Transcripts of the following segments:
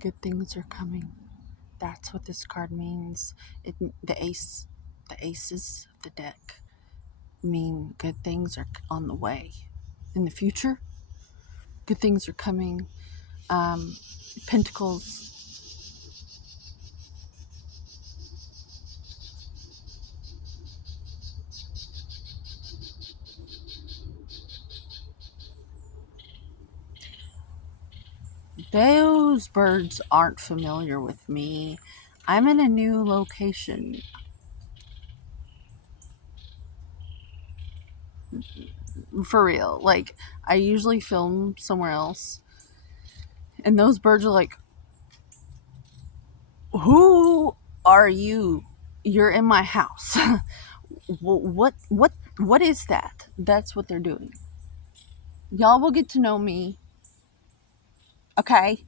Good things are coming. That's what this card means. The aces of the deck mean good things are on the way. In the future, good things are coming. Pentacles. Those birds aren't familiar with me. I'm in a new location. For real. Like, I usually film somewhere else. And those birds are like, who are you? You're in my house. What is that? That's what they're doing. Y'all will get to know me. Okay?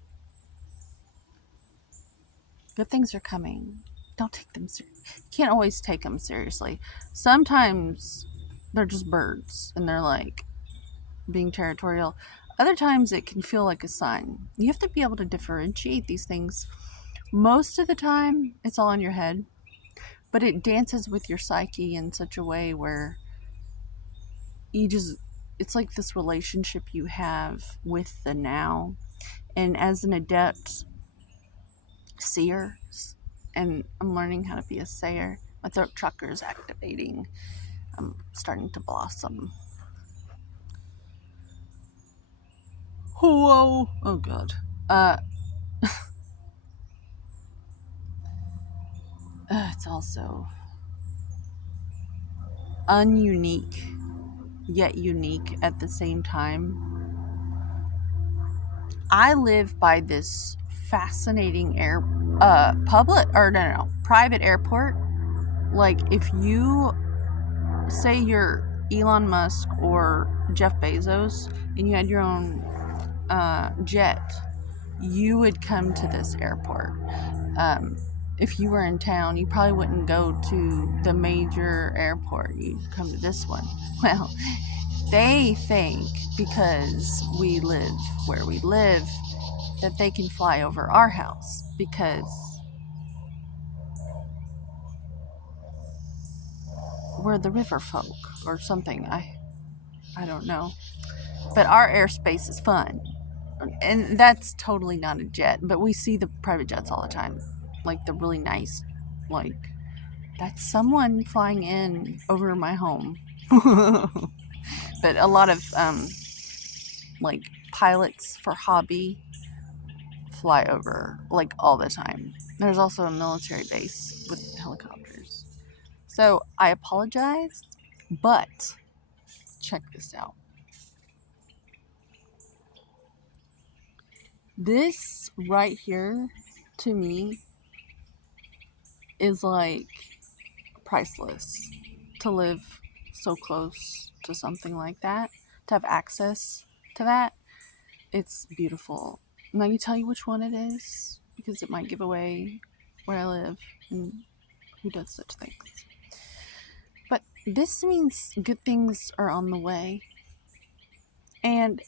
Good things are coming. Don't take them seriously. You can't always take them seriously. Sometimes they're just birds and they're like being territorial. Other times it can feel like a sign. You have to be able to differentiate these things. Most of the time, it's all in your head, but it dances with your psyche in such a way where it's like this relationship you have with the now. And as an adept seer, and I'm learning how to be a sayer, my throat chakra is activating. I'm starting to blossom. Whoa! Oh god. It's also ununique, yet unique at the same time. I live by this fascinating private airport. Like, if you say you're Elon Musk or Jeff Bezos and you had your own jet, you would come to this airport. If you were in town, you probably wouldn't go to the major airport. You'd come to this one. Well, they think because we live where we live that they can fly over our house because we're the river folk or something. I don't know. But our airspace is fun. And that's totally not a jet, but we see the private jets all the time. Like the really nice, like, that's someone flying in over my home. But a lot of like pilots for hobby fly over like all the time. There's also a military base with helicopters. So I apologize, but check this out. This right here, to me, is like priceless. To live so close to something like that, to have access to that, it's beautiful. I'm not going to tell you which one it is because it might give away where I live and who does such things. But this means good things are on the way. And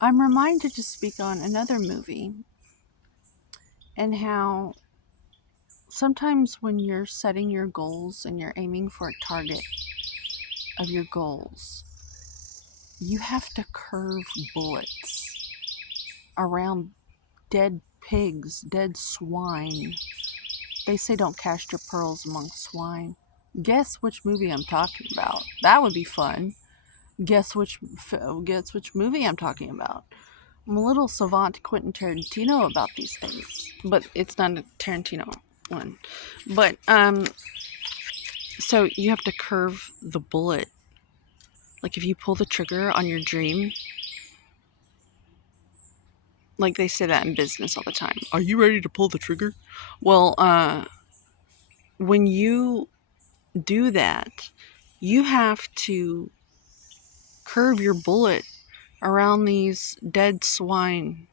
I'm reminded to speak on another movie and how sometimes when you're setting your goals and you're aiming for a target of your goals, you have to curve bullets around dead pigs, dead swine. They say don't cast your pearls among swine. Guess which movie I'm talking about. That would be fun. Guess which movie I'm talking about. I'm a little savant Quentin Tarantino about these things, but it's not a Tarantino one. But so you have to curve the bullet. Like if you pull the trigger on your dream, like they say that in business all the time. Are you ready to pull the trigger? Well, when you do that, you have to curve your bullet around these dead swine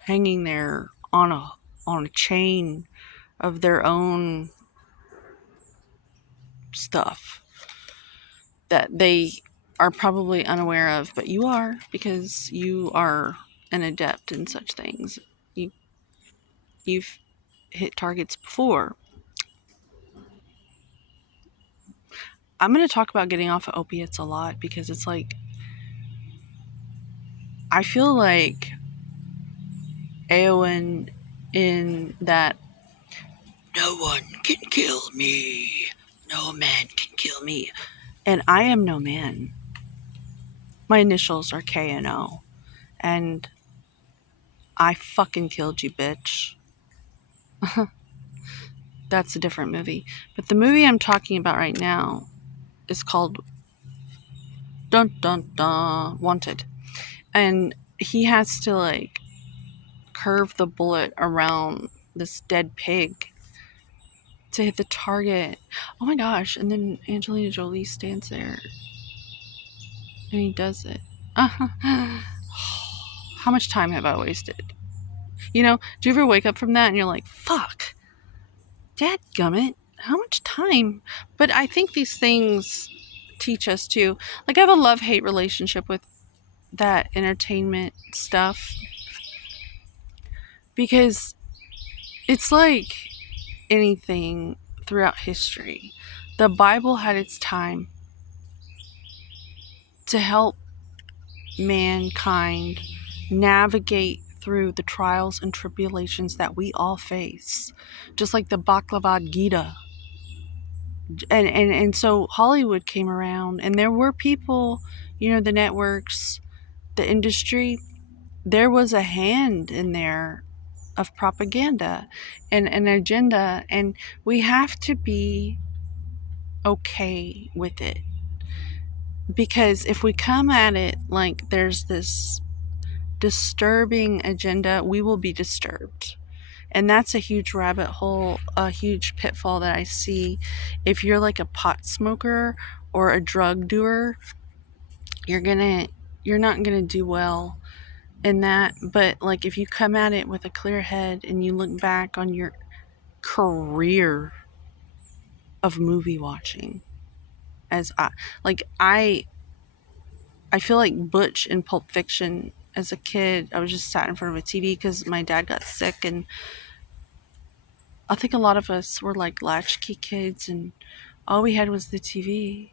hanging there on a chain of their own stuff that they are probably unaware of, but you are, because you are an adept in such things. You've hit targets before. I'm going to talk about getting off of opiates a lot because it's like, I feel like Eowyn in that no one can kill me, no man can kill me, and I am no man. My initials are K and O, and I fucking killed you, bitch. That's a different movie. But the movie I'm talking about right now is called Dun Dun Dun Wanted. And he has to like curve the bullet around this dead pig to hit the target. Oh my gosh. And then Angelina Jolie stands there and he does it. How much time have I wasted? You know, do you ever wake up from that and you're like, fuck, dadgummit, how much time? But I think these things teach us too. Like, I have a love-hate relationship with that entertainment stuff because it's like anything throughout history. The Bible had its time to help mankind navigate through the trials and tribulations that we all face, just like the Bhagavad Gita. And so Hollywood came around, and there were people, you know, the networks, the industry, there was a hand in there of propaganda and an agenda, and we have to be okay with it. Because if we come at it like there's this disturbing agenda, we will be disturbed. And that's a huge rabbit hole, a huge pitfall that I see. If you're like a pot smoker or a drug doer, you're not gonna do well in that. But like, if you come at it with a clear head and you look back on your career of movie watching, as I feel like Butch in Pulp Fiction. As a kid, I was just sat in front of a TV because my dad got sick, and I think a lot of us were like latchkey kids, and all we had was the TV.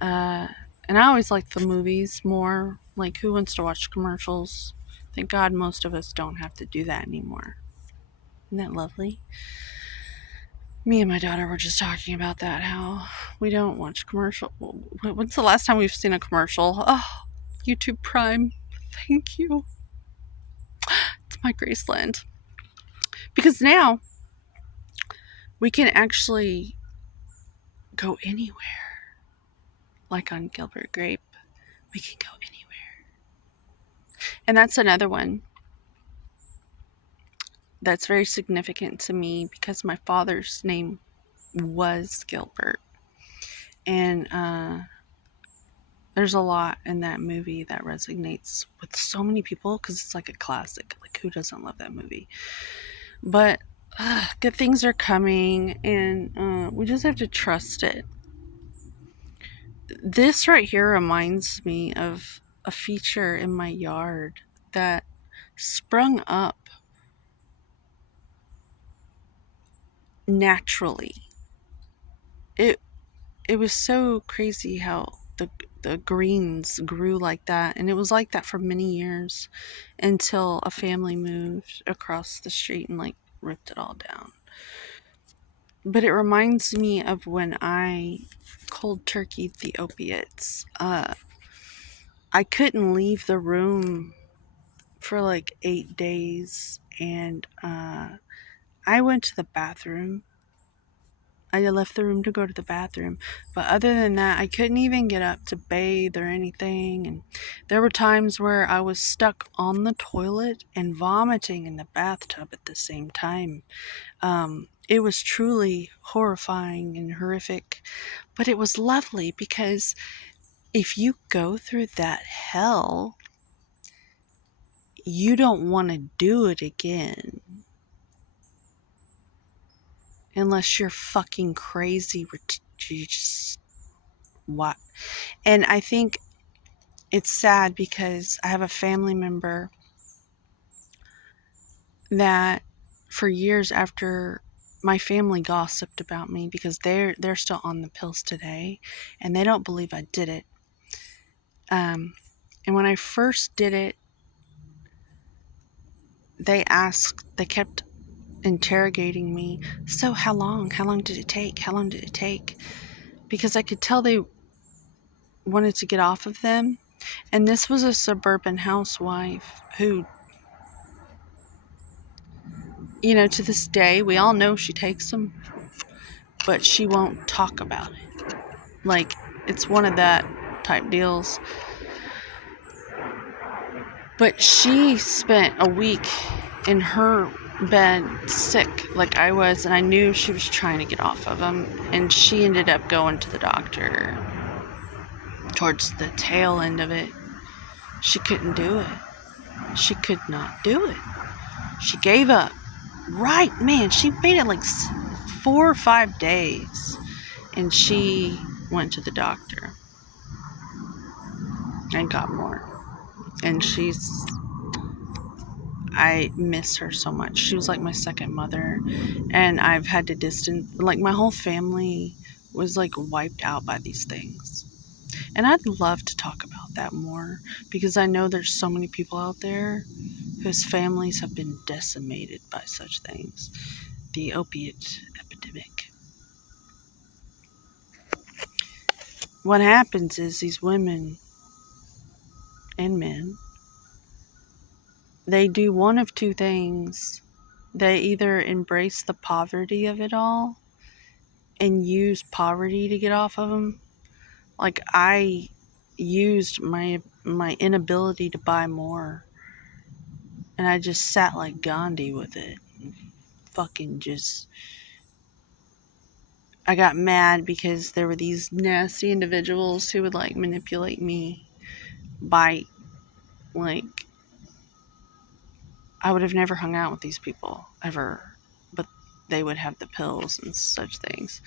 And I always liked the movies more. Like, who wants to watch commercials? Thank God most of us don't have to do that anymore. Isn't that lovely? Me and my daughter were just talking about that, how we don't watch commercial. When's the last time we've seen a commercial? Oh, YouTube Prime. Thank you. It's my Graceland. Because now we can actually go anywhere. Like on Gilbert Grape, we can go anywhere. And that's another one that's very significant to me because my father's name was Gilbert. And there's a lot in that movie that resonates with so many people because it's like a classic. Like, who doesn't love that movie? But good things are coming, and we just have to trust it. This right here reminds me of a feature in my yard that sprung up naturally. It was so crazy how the greens grew like that, and it was like that for many years until a family moved across the street and like ripped it all down. But it reminds me of when I cold turkeyed the opiates. I couldn't leave the room for like 8 days, and I went to the bathroom. I left the room to go to the bathroom, but other than that, I couldn't even get up to bathe or anything. And there were times where I was stuck on the toilet and vomiting in the bathtub at the same time. It was truly horrifying and horrific, but it was lovely because if you go through that hell, you don't want to do it again. Unless you're fucking crazy, you just what? And I think it's sad because I have a family member that for years after my family gossiped about me because they're still on the pills today and they don't believe I did it. And when I first did it, they kept interrogating me. So how long? How long did it take? How long did it take? Because I could tell they wanted to get off of them. And this was a suburban housewife who, to this day, we all know she takes them, but she won't talk about it. Like, it's one of that type deals. But she spent a week in her bed sick like I was, and I knew she was trying to get off of them, and she ended up going to the doctor towards the tail end of it. She couldn't do it. She could not do it. She gave up. Right, man, she made it like 4 or 5 days, and she went to the doctor and got more. And I miss her so much. She was like my second mother, and I've had to distance, like my whole family was like wiped out by these things. And I'd love to talk about that more because I know there's so many people out there whose families have been decimated by such things. The opiate epidemic. What happens is these women and men, they do one of two things. They either embrace the poverty of it all and use poverty to get off of them. Like, I used my inability to buy more, and I just sat like Gandhi with it. Fucking just, I got mad because there were these nasty individuals who would like manipulate me by, like, I would have never hung out with these people ever, but they would have the pills and such things.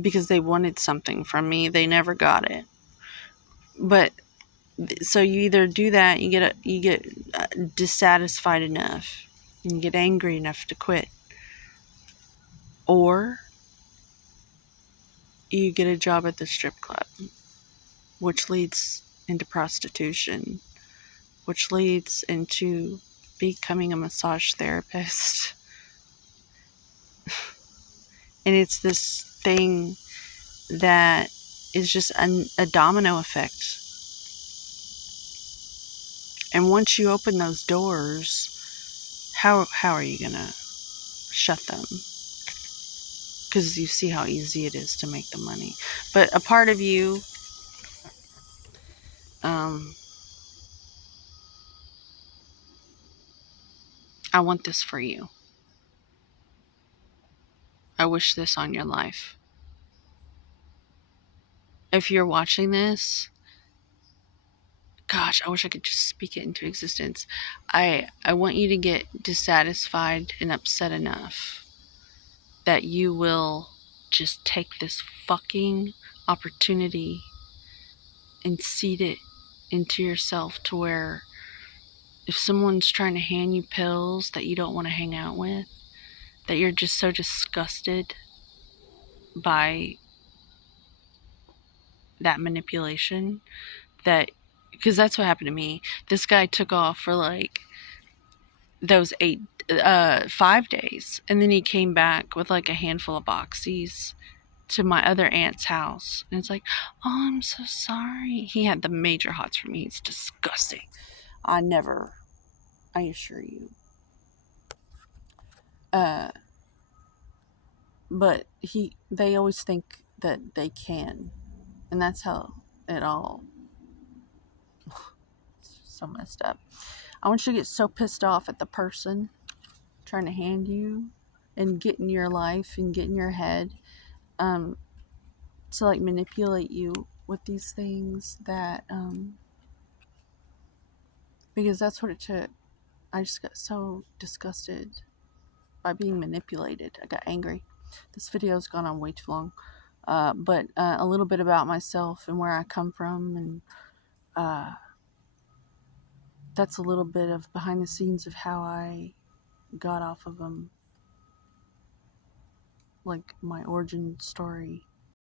Because they wanted something from me. They never got it. But so you either do that, you get dissatisfied enough, and you get angry enough to quit, or you get a job at the strip club, which leads into prostitution, which leads into becoming a massage therapist. And it's this thing that is just a domino effect. And once you open those doors, how are you gonna shut them? Because you see how easy it is to make the money. But a part of you, I want this for you. I wish this on your life. If you're watching this, gosh, I wish I could just speak it into existence. I want you to get dissatisfied and upset enough that you will just take this fucking opportunity and seed it into yourself to where if someone's trying to hand you pills that you don't want to hang out with, that you're just so disgusted by that manipulation that, because that's what happened to me. This guy took off for like those 5 days, and then he came back with like a handful of oxys to my other aunt's house, and it's like, oh, I'm so sorry. He had the major hots for me. It's disgusting. I assure you. But they always think that they can, and that's how it all, it's so messed up. I want you to get so pissed off at the person trying to hand you and get in your life and get in your head, to like manipulate you with these things that, because that's what it took. I just got so disgusted by being manipulated. I got angry. This video's gone on way too long. but a little bit about myself and where I come from, and that's a little bit of behind the scenes of how I got off of them, like my origin story.